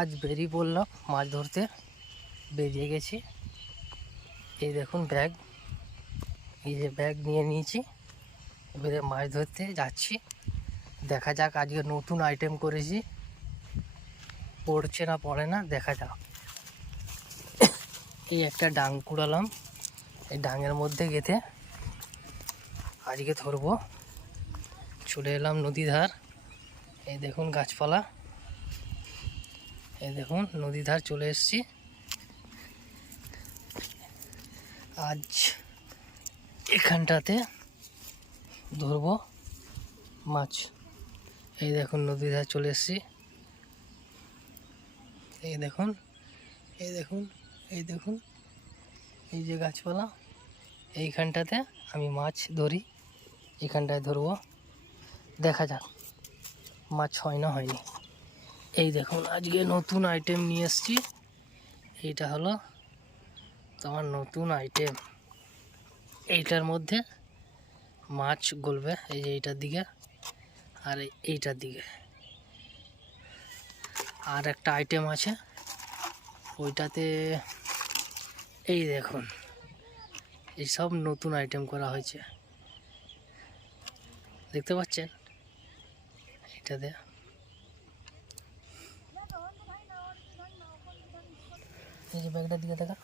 আজ বেরিয়ে পড়লাম, মাছ ধরতে। বেরিয়ে গেছি। এই দেখুন ব্যাগ। এই যে ব্যাগ নিয়ে নিয়েছি। এবারে মাছ ধরতে যাচ্ছি। দেখা যাক আজকে নতুন আইটেম করেছি। পড়ছে না, পড়ে না, দেখা যাক। এই একটা ডাং কুড়ালাম। এই ডাঙের মধ্যে গেঁথে আজকে ধরবো। চলে এলাম নদী ধার এই দেখুন গাছপালা। এই দেখুন নদী ধার চলে এসেছি। আজ এখানটাতে ধরবো মাছ। এই দেখুন নদী ধার চলে এসেছি। এই দেখুন এই দেখুন এই দেখুন, এই যে গাছপালা, এইখানটাতে আমি মাছ ধরি। এখানটায় ধরবো। দেখা যাক, মাছ হয় না হয়নি। এই দেখুন, আজকে নতুন আইটেম নিয়ে এসছি। এইটা হলো তোমার নতুন আইটেম এইটার মধ্যে মাছ গলবে, এই যে এইটার দিকে আর এই- এইটার দিকে। আর একটা আইটেম আছে, ওইটাতে এই দেখুন, এই সব নতুন আইটেম করা হয়েছে। দেখতে পাচ্ছেন? এটাতে এই যে ব্যাগটার দিকে দেখা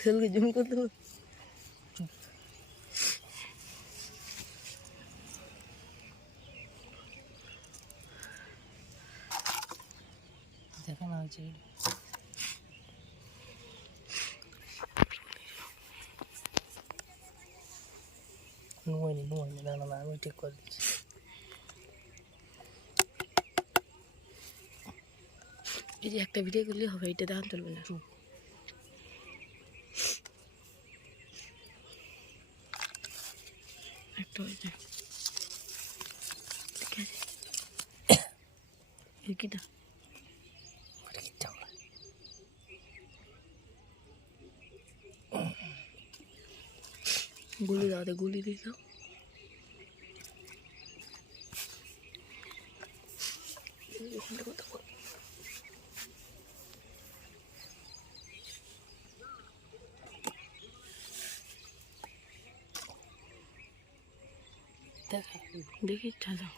সেলকে জুম করতে হবে দেখানো হয়েছে নুয়াইনি নুয়াইনি না না না আমি ঠিক করে দিচ্ছি এই যে একটা ভিডিও করলে হবে এটা দেখান চলবে না। একটা হয়েছে ঠিক আছে। এই কিটা ওটা কিচ্ছু হবে না। গুলি দাও গুলি দিয়ে দাও। দেখা দেখি চালা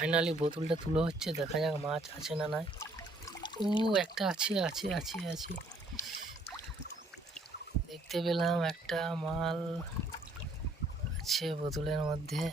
ফাইনালি বোতলটা তুলে হচ্ছে, দেখা যাক মাছ আছে না নাই। ও, একটা আছে আছে আছে আছে। দেখতে পেলাম একটা মাল আছে বোতলের মধ্যে।